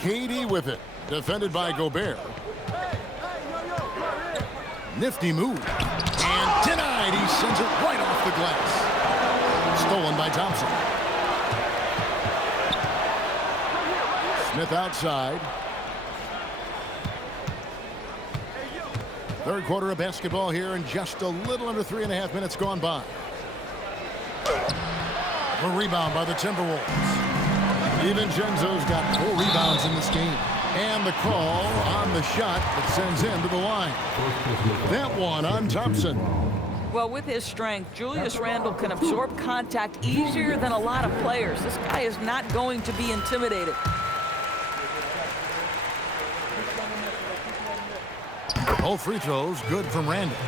KD with it. Defended by Gobert. Nifty move. And denied. He sends it right off the glass. Stolen by Thompson. Smith outside. Third quarter of basketball here, and just a little under 3.5 minutes gone by. A rebound by the Timberwolves. DiVincenzo's got 4 rebounds in this game. And the call on the shot that sends him to the line. That one on Thompson. Well, with his strength, Julius Randle can absorb contact easier than a lot of players. This guy is not going to be intimidated. Both free throws good from Randle.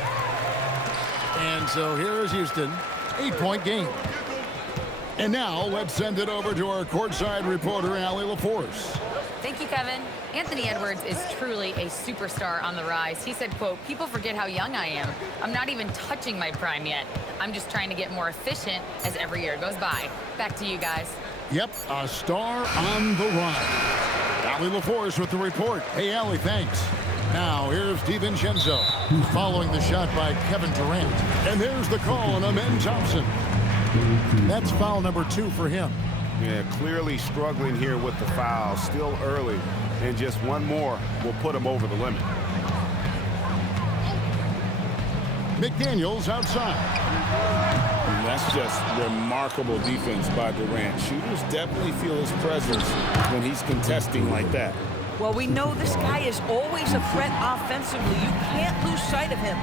And so here is Houston. 8-point game. And now let's send it over to our courtside reporter, Allie LaForce. Thank you, Kevin. Anthony Edwards is truly a superstar on the rise. He said, quote, "People forget how young I am. I'm not even touching my prime yet. I'm just trying to get more efficient as every year goes by." Back to you guys. Yep, a star on the rise. Allie LaForce with the report. Hey, Allie, thanks. Now, here's DiVincenzo, following the shot by Kevin Durant. And there's the call on Amen Thompson. That's foul number 2 for him. Yeah, clearly struggling here with the foul. Still early, and just one more will put him over the limit. McDaniels outside. And that's just remarkable defense by Durant. Shooters definitely feel his presence when he's contesting like that. Well, we know this guy is always a threat offensively. You can't lose sight of him.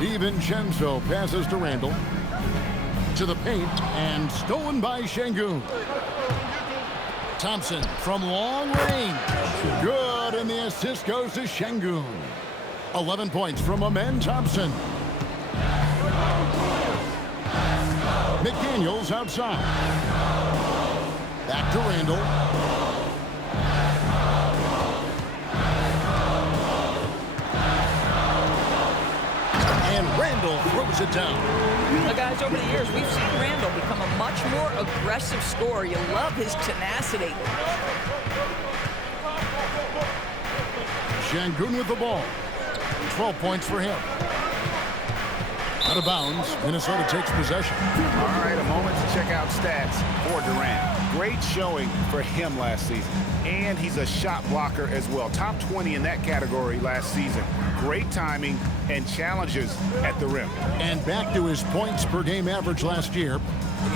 DiVincenzo passes to Randle. To the paint, and stolen by Şengün. Thompson from long range. Good, and the assist goes to Şengün. 11 points from Amen Thompson. McDaniels outside. Back to Randle. And Randle throws it down. Now, guys, over the years, we've seen Randle become a much more aggressive scorer. You love his tenacity. Şengün with the ball. 12 points for him. Out of bounds. Minnesota takes possession. All right, a moment to check out stats for Durant. Great showing for him last season. And he's a shot blocker as well. Top 20 in that category last season. Great timing and challenges at the rim. And back to his points per game average last year.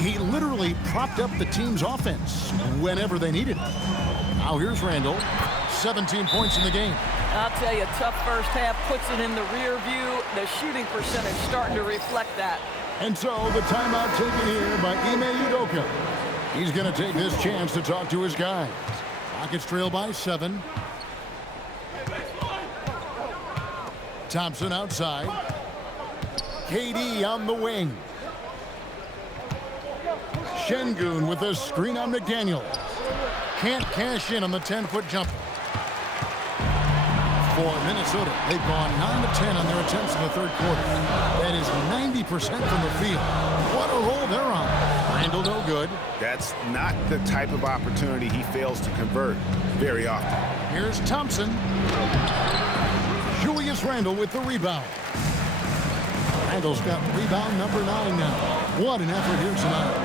He literally propped up the team's offense whenever they needed it. Now here's Randle. 17 points in the game. I'll tell you, tough first half puts it in the rear view. The shooting percentage starting to reflect that. And so the timeout taken here by Ime Udoka. He's going to take this chance to talk to his guys. Rockets trail by 7. Thompson outside. KD on the wing. Şengün with a screen on McDaniels. Can't cash in on the 10-foot jumper. For Minnesota, they've gone 9 of 10 on their attempts in the third quarter. That is 90% from the field. What a roll they're on. Randle no good. That's not the type of opportunity he fails to convert very often. Here's Thompson. Julius Randle with the rebound. Randle's got rebound number 9 now. What an effort here tonight.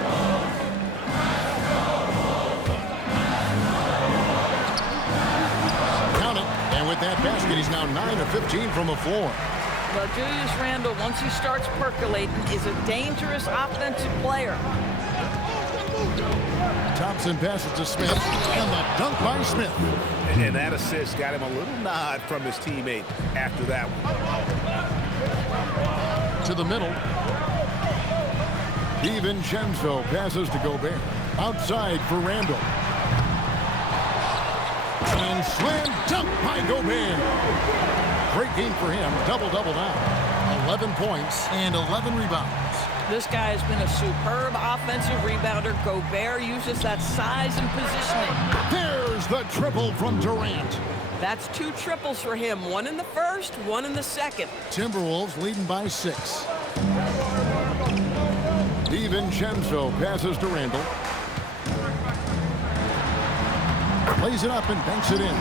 With that basket, he's now 9 of 15 from the floor. Well, Julius Randle, once he starts percolating, is a dangerous offensive player. Thompson passes to Smith, and the dunk by Smith. And that assist got him a little nod from his teammate after that one. To the middle. DiVincenzo passes to Gobert. Outside for Randle. And slam dunk by Gobert. Great game for him. Double-double now. 11 points and 11 rebounds. This guy has been a superb offensive rebounder. Gobert uses that size and positioning. There's the triple from Durant. That's 2 triples for him. 1 in the first, 1 in the second. Timberwolves leading by 6. DiVincenzo passes to Randle. Plays it up and banks it in.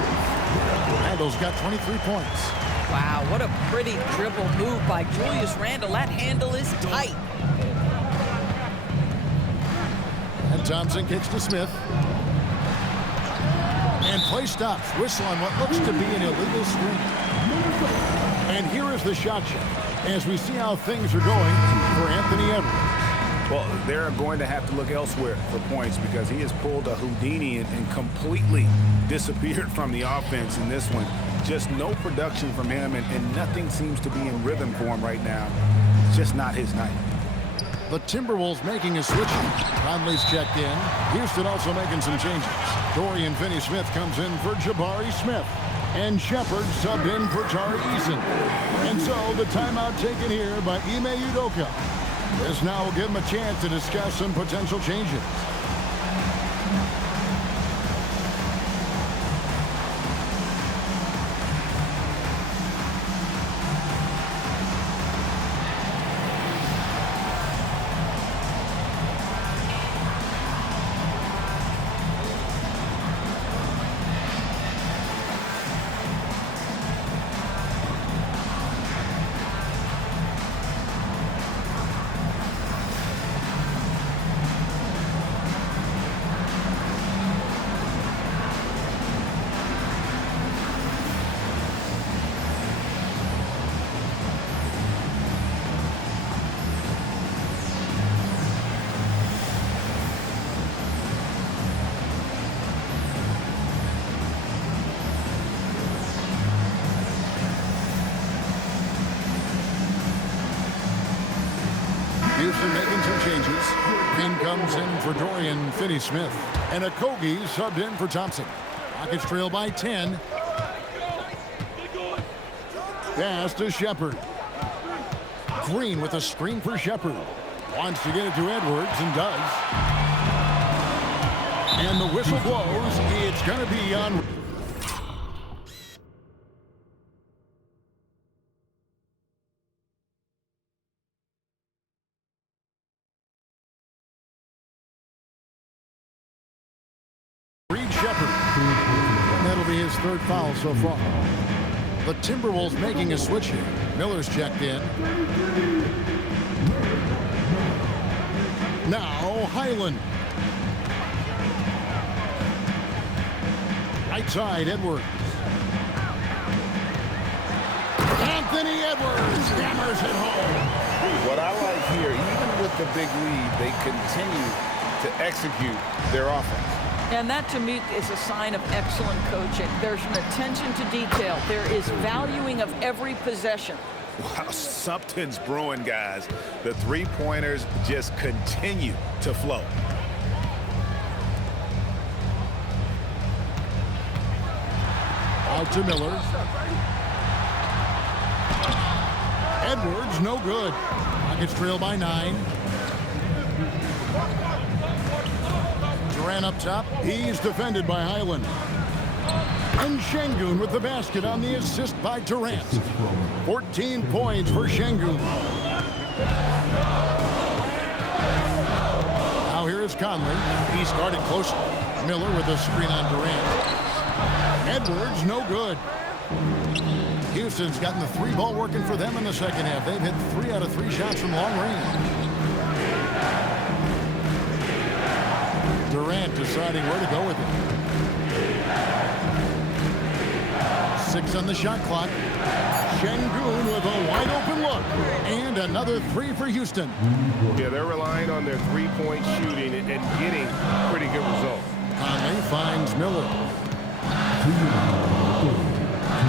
Randall's got 23 points. Wow, what a pretty dribble move by Julius Randle. That handle is tight. And Thompson kicks to Smith. And play stops. Whistle on what looks to be an illegal screen. And here is the shot check as we see how things are going for Anthony Edwards. Well, they're going to have to look elsewhere for points because he has pulled a Houdini and completely disappeared from the offense in this one. Just no production from him, and nothing seems to be in rhythm for him right now. It's just not his night. The Timberwolves making a switch. Conley's checked in. Houston also making some changes. Dorian Finney-Smith comes in for Jabari Smith. And Shepard subbed in for Tari Eason. And so the timeout taken here by Ime Udoka. This now will give him a chance to discuss some potential changes. Houston making some changes. King comes in for Dorian Finney-Smith. And Okogie subbed in for Thompson. Rockets trail by 10. Pass to Shepard. Green with a screen for Shepard. Wants to get it to Edwards and does. And the whistle blows. It's going to be on. That'll be his third foul so far. The Timberwolves making a switch here. Miller's checked in. Now Highland. Right side, Edwards. Anthony Edwards hammers it home. What I like here, even with the big lead, they continue to execute their offense. And that, to me, is a sign of excellent coaching. There's an attention to detail. There is valuing of every possession. Wow, something's brewing, guys. The three-pointers just continue to flow. Out to Miller. Edwards, no good. Rockets trail by 9. Durant up top. He's defended by Highland. And Şengün with the basket on the assist by Durant. 14 points for Şengün. Now here is Conley. He started close. Miller with a screen on Durant. Edwards, no good. Houston's gotten the 3-ball working for them in the second half. They've hit 3 out of 3 shots from long range. Durant deciding where to go with it. 6 on the shot clock. Şengün with a wide open look. And another 3 for Houston. Yeah, they're relying on their three-point shooting and getting pretty good results. Conley finds Miller.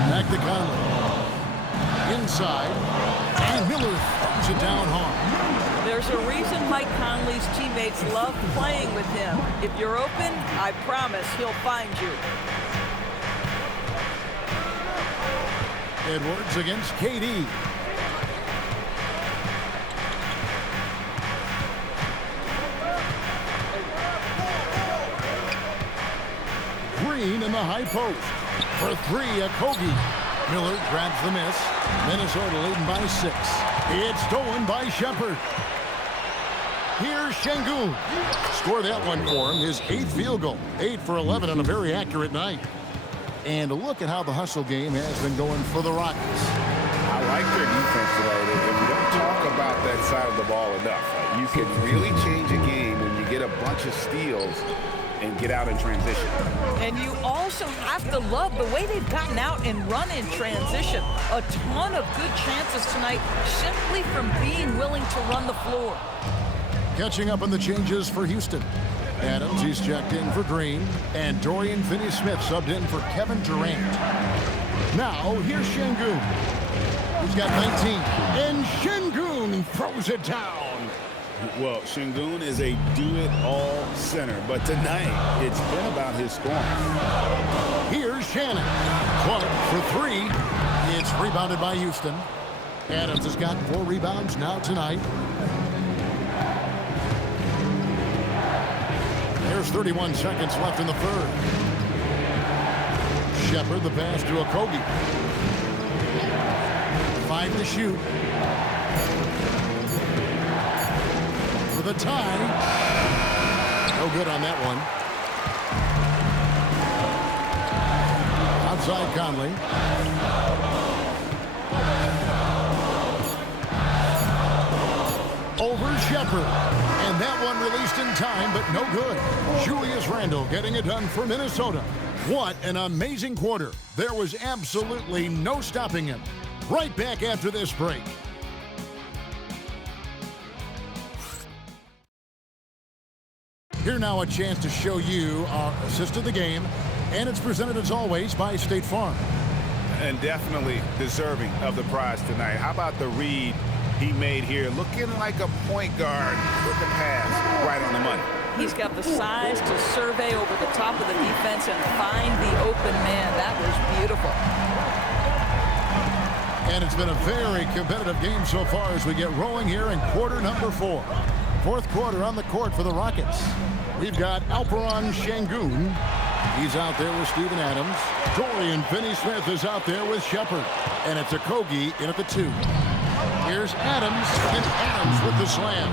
Back to Conley. Inside. And Miller throws it down hard. There's a reason Mike Conley's teammates love playing with him. If you're open, I promise he'll find you. Edwards against KD. Green in the high post. For 3, Okogie. Miller grabs the miss. Minnesota leading by 6. It's stolen by Shepard. Here's Şengün. Score that one for him. His 8th field goal. 8 for 11 on a very accurate night. And look at how the hustle game has been going for the Rockets. I like their defense today. If we don't talk about that side of the ball enough, you can really change a game when you get a bunch of steals and get out in transition. And you also have to love the way they've gotten out and run in transition. A ton of good chances tonight simply from being willing to run the floor. Catching up on the changes for Houston. Adams, he's checked in for Green. And Dorian Finney-Smith subbed in for Kevin Durant. Now, here's Şengün. He's got 19. And Şengün throws it down. Well, Şengün is a do-it-all center, but tonight it's been about his scoring. Here's Shannon. Clark for 3. It's rebounded by Houston. Adams has got 4 rebounds now tonight. There's 31 seconds left in the third. Shepard the pass to Okogie. 5 to shoot. For the tie. No good on that one. Outside Conley. Over Shepard. And that one released in time, but no good. Julius Randle getting it done for Minnesota. What an amazing quarter. There was absolutely no stopping him. Right back after this break. Here now a chance to show you our assist of the game, and it's presented as always by State Farm. And definitely deserving of the prize tonight. How about the read he made here? Looking like a point guard with the pass right on the money. He's got the size to survey over the top of the defense and find the open man. That was beautiful. And it's been a very competitive game so far as we get rolling here in quarter number 4. Fourth quarter on the court for the Rockets. We've got Alperen Şengün. He's out there with Steven Adams. Dorian Finney-Smith is out there with Shepard. And it's Okogie in at the 2. Here's Adams, and Adams with the slam.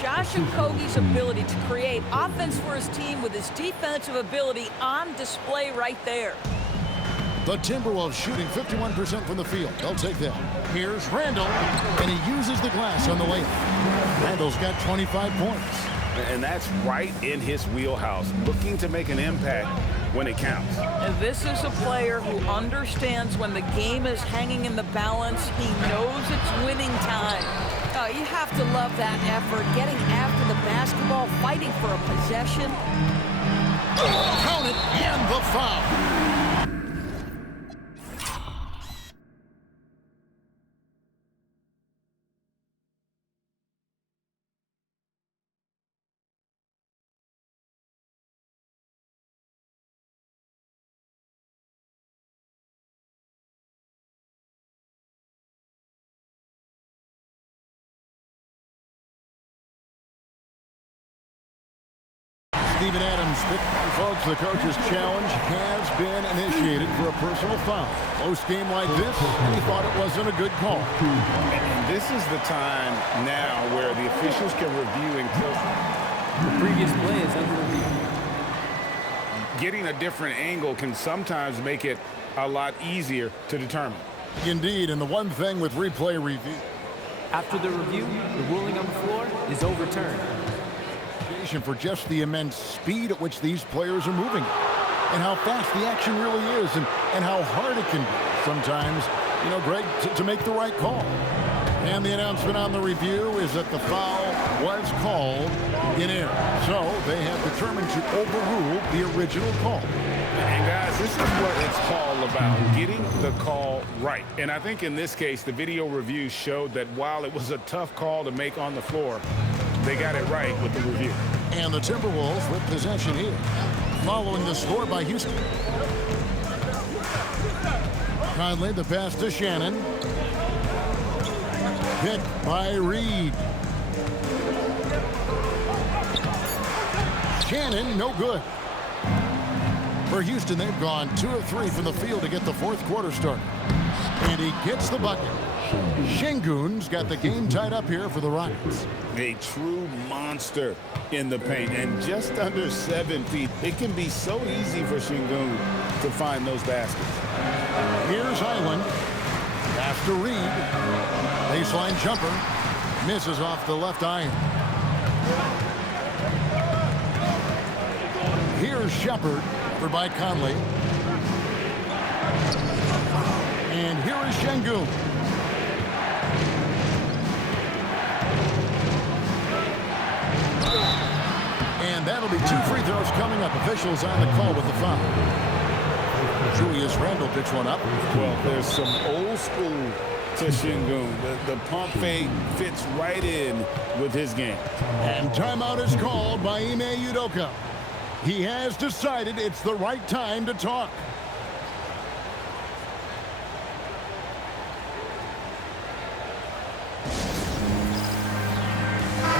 Josh Okogie's ability to create offense for his team with his defensive ability on display right there. The Timberwolves shooting 51% from the field. They'll take that. Here's Randle, and he uses the glass on the layup. Randle's got 25 points. And that's right in his wheelhouse, looking to make an impact when it counts. And this is a player who understands when the game is hanging in the balance. He knows it's winning time. You have to love that effort, getting after the basketball, fighting for a possession. Count it, and the foul. Steven Adams, folks, the coach's challenge has been initiated for a personal foul. Close game like this, he thought it wasn't a good call. And this is the time now where the officials can review and the previous play is under review. Getting a different angle can sometimes make it a lot easier to determine. Indeed, and the one thing with replay review. After the review, the ruling on the floor is overturned. For just the immense speed at which these players are moving and how fast the action really is and how hard it can be sometimes, you know, Greg, to make the right call. And the announcement on the review is that the foul was called in error. So they have determined to overrule the original call. And guys, this is what it's all about, getting the call right. And I think in this case, the video review showed that while it was a tough call to make on the floor, they got it right with the review. And the Timberwolves with possession here, following the score by Houston. Conley, the pass to Shannon. Picked by Reed. Shannon, no good. For Houston, they've gone 2 of 3 from the field to get the fourth quarter started. And he gets the bucket. Şengün's got the game tied up here for the Rockets. A true monster in the paint, and just under 7 feet. It can be so easy for Şengün to find those baskets. Here's Island. Pass to Reed. Baseline jumper. Misses off the left iron. Here's Shepard. Over by Conley. And here is Şengün. And that'll be 2 free throws coming up. Officials on the call with the foul. Julius Randle picks one up. Well, there's some old school to Şengün. The pump fake fits right in with his game. And timeout is called by Ime Udoka. He has decided it's the right time to talk.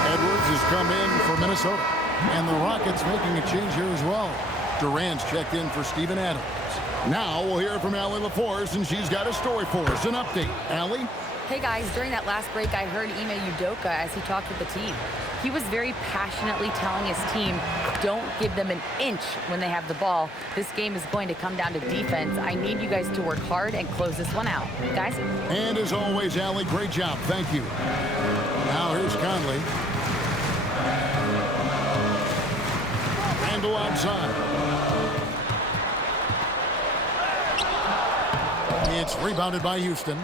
Edwards has come in for Minnesota. And the Rockets making a change here as well. Durant's checked in for Steven Adams. Now we'll hear from Allie LaForce, and she's got a story for us. An update. Allie? Hey guys, during that last break, I heard Ime Udoka as he talked with the team. He was very passionately telling his team, don't give them an inch when they have the ball. This game is going to come down to defense. I need you guys to work hard and close this one out. Guys? And as always, Allie, great job. Thank you. Now here's Conley. Randle outside. It's rebounded by Houston.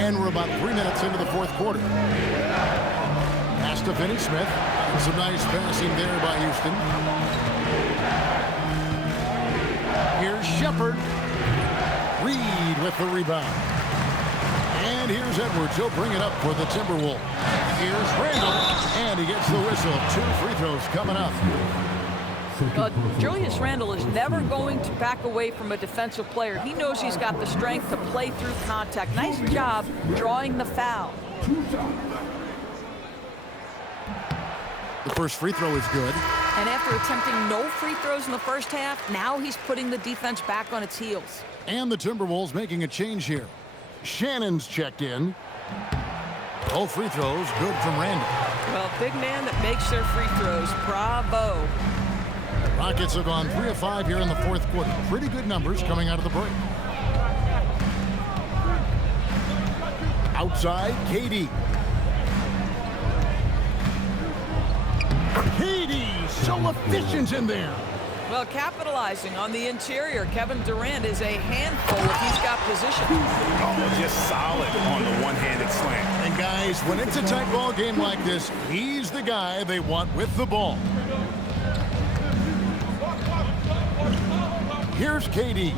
And we're about 3 minutes into the fourth quarter. Pass to Finney-Smith. Some nice passing there by Houston. Here's Shepard. Reed with the rebound. And here's Edwards. He'll bring it up for the Timberwolves. Here's Randle. And he gets the whistle. 2 free throws coming up. Julius Randle is never going to back away from a defensive player. He knows he's got the strength to play through contact. Nice job drawing the foul. The first free throw is good. And after attempting no free throws in the first half, now he's putting the defense back on its heels. And the Timberwolves making a change here. Shannon's checked in. Both free throws good from Randle. Well, big man that makes their free throws. Bravo. Rockets have gone 3 of 5 here in the fourth quarter. Pretty good numbers coming out of the break. Outside, KD. KD, so efficient in there. Well, capitalizing on the interior, Kevin Durant is a handful if he's got position. Oh, just solid on the one-handed slam. And guys, when it's a tight ball game like this, he's the guy they want with the ball. Here's KD.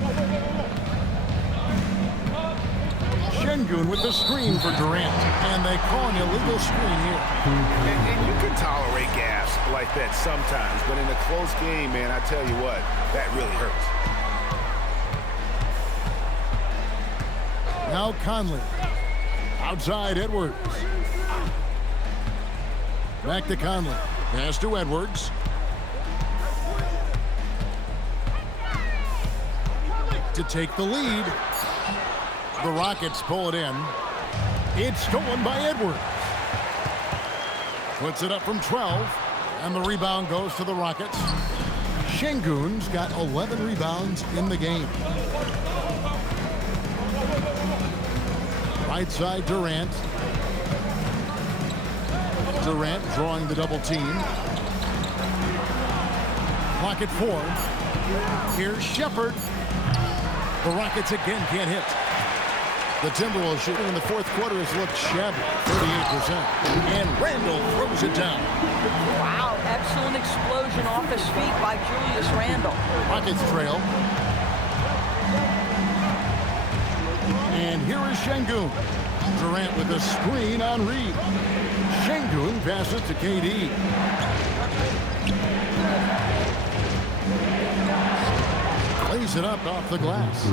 Şengün with the screen for Durant. And they call an illegal screen here. And you can tolerate gas like that sometimes, but in a close game, man, I tell you what, that really hurts. Now Conley. Outside Edwards. Back to Conley. Pass to Edwards. To take the lead. The Rockets pull it in. It's stolen by Edwards. Puts it up from 12. And the rebound goes to the Rockets. Şengün's got 11 rebounds in the game. Right side, Durant. Durant drawing the double team. Clock at 4. Here's Shepard. The Rockets again can't hit. The Timberwolves shooting in the fourth quarter has looked shabby, 38%. And Randle throws it down. Wow, excellent explosion off his feet by Julius Randle. Rockets trail. And here is Şengün. Durant with a screen on Reed. Şengün passes to KD. Lays it up off the glass.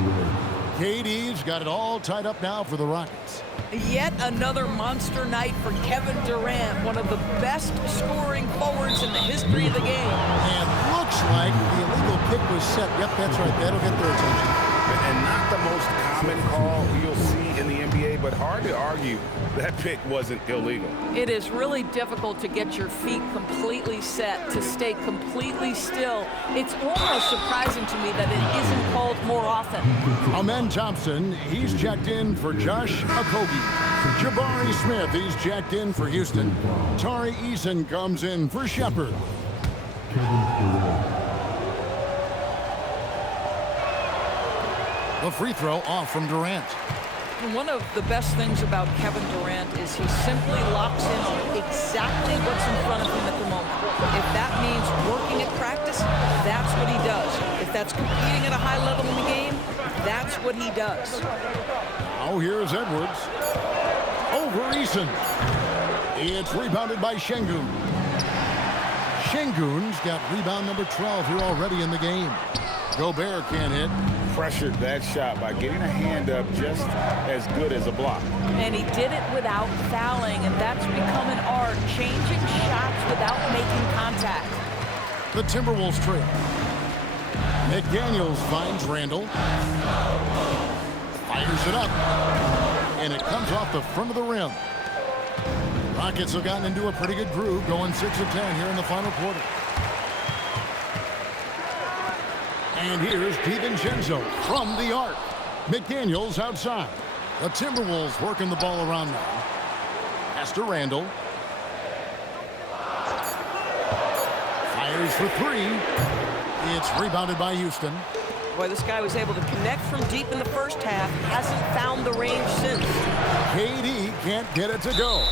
KD's got it all tied up now for the Rockets. Yet another monster night for Kevin Durant, one of the best scoring forwards in the history of the game. And looks like the illegal kick was set. Yep, that's right. That'll get their attention. And not the most common call you'll see in the NBA, but hard to argue that pick wasn't illegal. It is really difficult to get your feet completely set, to stay completely still. It's almost surprising to me that it isn't called more often. Amen Thompson, he's checked in for Josh Okogie. Jabari Smith, he's checked in for Houston. Tari Eason comes in for Shepherd. The free throw off from Durant. One of the best things about Kevin Durant is he simply locks in on exactly what's in front of him at the moment. If that means working at practice, that's what he does. If that's competing at a high level in the game, that's what he does. Now here's Edwards. Over Eason. It's rebounded by Şengün. Şengün's got rebound number 12 here already in the game. Gobert can't hit. Pressured that shot by getting a hand up just as good as a block. And he did it without fouling, and that's become an art, changing shots without making contact. The Timberwolves trail. McDaniels finds Randall. Fires it up. And it comes off the front of the rim. Rockets have gotten into a pretty good groove, going 6 of 10 here in the final quarter. And here's DiVincenzo from the arc. McDaniels outside. The Timberwolves working the ball around now. Pass to Randall. Fires for 3. It's rebounded by Houston. Boy, this guy was able to connect from deep in the first half. Hasn't found the range since. KD can't get it to go.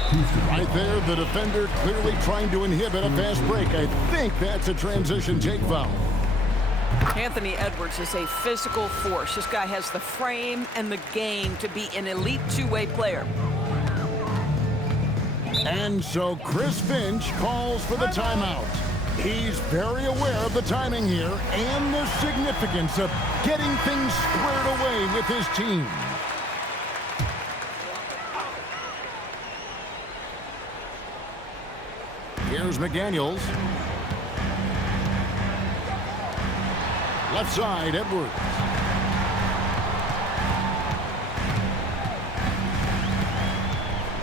Right there, the defender clearly trying to inhibit a fast break. I think that's a transition take foul. Anthony Edwards is a physical force. This guy has the frame and the game to be an elite two-way player. And so Chris Finch calls for the timeout. He's very aware of the timing here and the significance of getting things squared away with his team. Here's McDaniels. Left side, Edwards.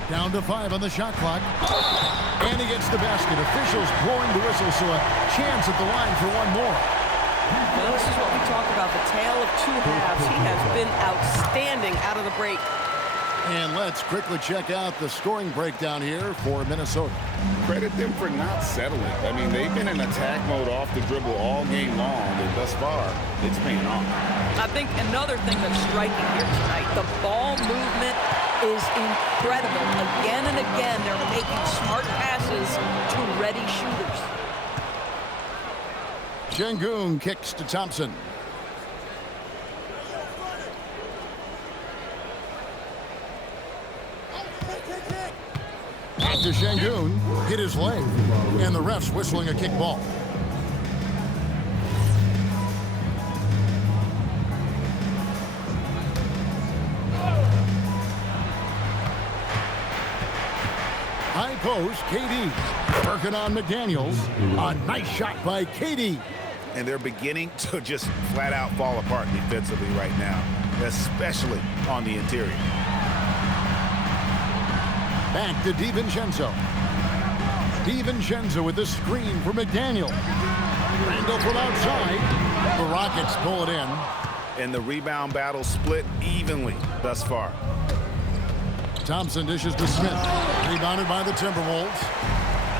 Down to 5 on the shot clock. And he gets the basket. Officials blowing the whistle, so a chance at the line for one more. Now, this is what we talk about, the tale of two halves. He has been outstanding out of the break. And let's quickly check out the scoring breakdown here for Minnesota. Credit them for not settling. I mean, they've been in attack mode off the dribble all game long, and thus far, it's paying off. I think another thing that's striking here tonight, the ball movement is incredible. Again and again, they're making smart passes to ready shooters. Şengün kicks to Thompson. Back to Şengün, hit his leg, and the ref's whistling a kick ball. High post, KD. Working on McDaniels. A nice shot by KD. And they're beginning to just flat out fall apart defensively right now, especially on the interior. Back to DiVincenzo. DiVincenzo with the screen for McDaniel. Randall from outside. The Rockets pull it in. And the rebound battle split evenly thus far. Thompson dishes to Smith. Rebounded by the Timberwolves.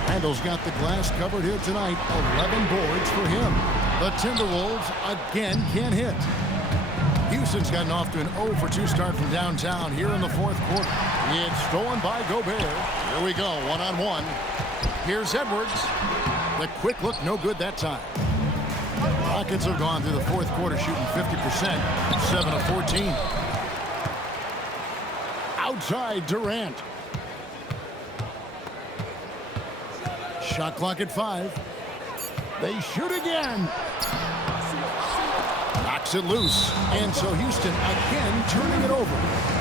Randall's got the glass covered here tonight. 11 boards for him. The Timberwolves again can't hit. Houston's gotten off to an 0 for 2 start from downtown here in the fourth quarter. It's stolen by Gobert. Here we go, one-on-one. Here's Edwards. The quick look, no good that time. Rockets have gone through the fourth quarter shooting 50%, 7 of 14. Outside Durant. Shot clock at 5. They shoot again. Knocks it loose. And so Houston again turning it over.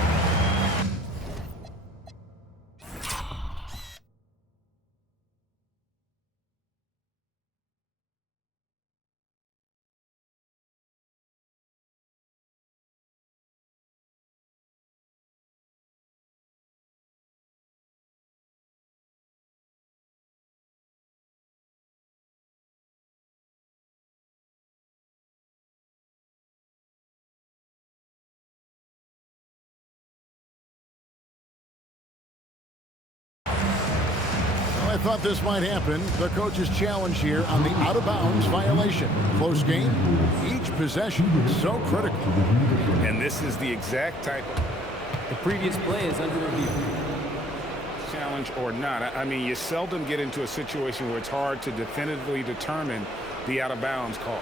thought this might happen. The coach's challenge here on the out-of-bounds violation. Close game. Each possession so critical. And this is the exact type of The previous play is under review. challenge or not. I mean, you seldom get into a situation where it's hard to definitively determine the out-of-bounds call.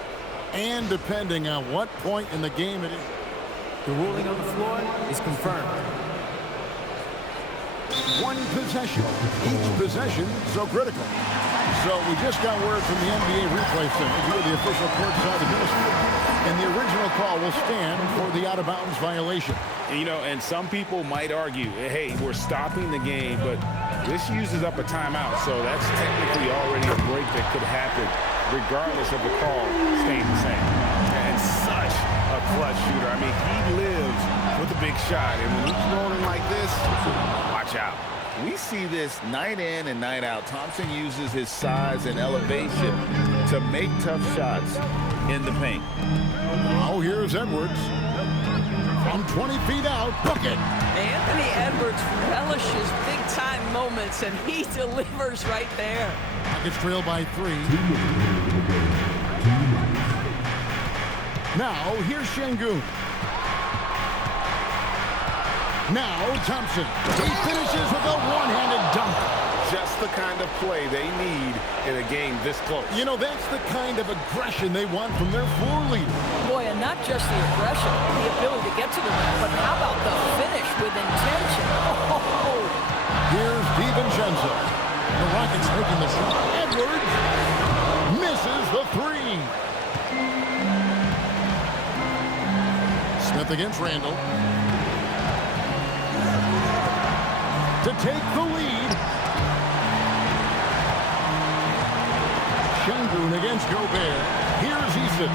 And depending on what point in the game it is. The ruling on the floor is confirmed. One possession. Each possession so critical. So we just got word from the NBA replay center via the official courtside administrator. And the original call will stand for the out-of-bounds violation. You know, and some people might argue, hey, we're stopping the game, but this uses up a timeout, so that's technically already a break that could happen regardless of the call staying the same. And such a clutch shooter. I mean, he lives with a big shot, and when he's rolling like this, watch out. We see this night in and night out. Thompson uses his size and elevation to make tough shots in the paint. Now here's Edwards. From 20 feet out, book it. Anthony Edwards relishes big-time moments, and he delivers right there. Rockets trail by 3. Now, here's Şengün. Now, Thompson. He finishes with a one-handed dunk. Just the kind of play they need in a game this close. You know, that's the kind of aggression they want from their floor leader. Boy, and not just the aggression, the ability to get to the rim, but how about the finish with intention? Oh! Here's DiVincenzo. The Rockets taking the shot. Edwards misses the 3. Smith against Randall. To take the lead. Şengün against Gobert. Here's Eason.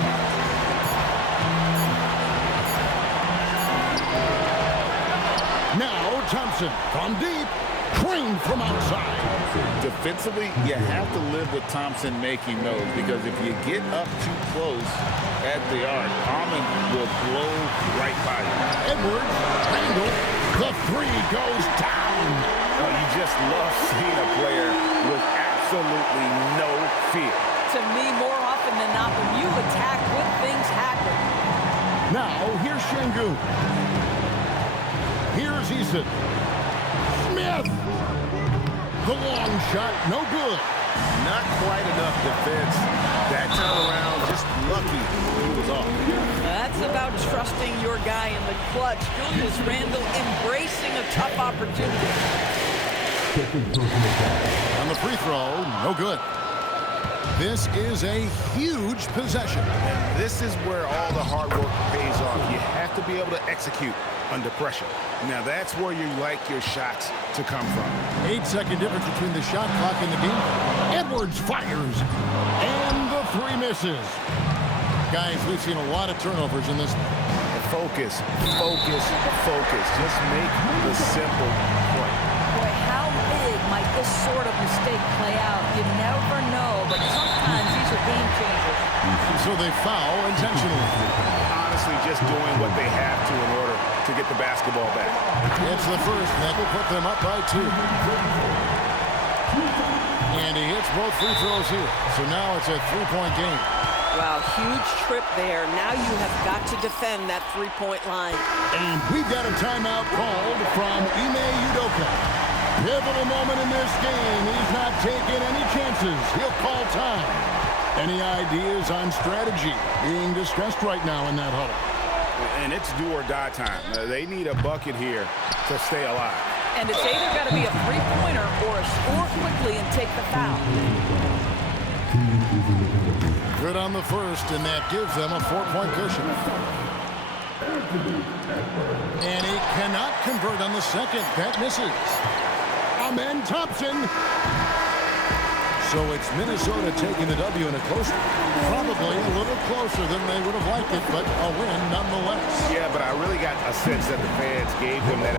Now Thompson from deep. Creamed from outside. Defensively, you have to live with Thompson making those, because if you get up too close at the arc, Almond will blow right by you. Edwards, Randall, the 3 goes down. Well, you just love seeing a player with absolutely no fear. To me, more often than not, when you attack, good things happen. Now, here's Şengün. Here's Eason. Smith. The long shot, no good. Not quite enough defense. That time around, just lucky he was off. That's about trusting your guy in the clutch. Julius Randle embracing a tough opportunity. On the free throw, no good. This is a huge possession. This is where all the hard work pays off. You have to be able to execute under pressure. Now that's where you like your shots to come from. 8-second difference between the shot clock and the game. Edwards fires, and the 3 misses. Guys, we've seen a lot of turnovers in this. Focus, focus, focus. Just make the simple play. Boy, how big might this sort of mistake play out? You never know, but sometimes these are game changers. So they foul intentionally. Honestly, just doing what they have to in order to get the basketball back. It's the first, and that will put them up by 2. And he hits both free throws here. So now it's a 3-point game. Wow, huge trip there. Now you have got to defend that 3-point line. And we've got a timeout called from Ime Udoka. Pivotal moment in this game. He's not taking any chances. He'll call time. Any ideas on strategy being discussed right now in that huddle? And it's do or die time. They need a bucket here to stay alive. And it's either got to be a 3-pointer or a score quickly and take the foul. Good on the first, and that gives them a 4-point cushion. And he cannot convert on the second. That misses. Amen Thompson. So it's Minnesota taking the W in a close, probably a little closer than they would have liked it, but a win nonetheless. Yeah, but I really got a sense that the fans gave them that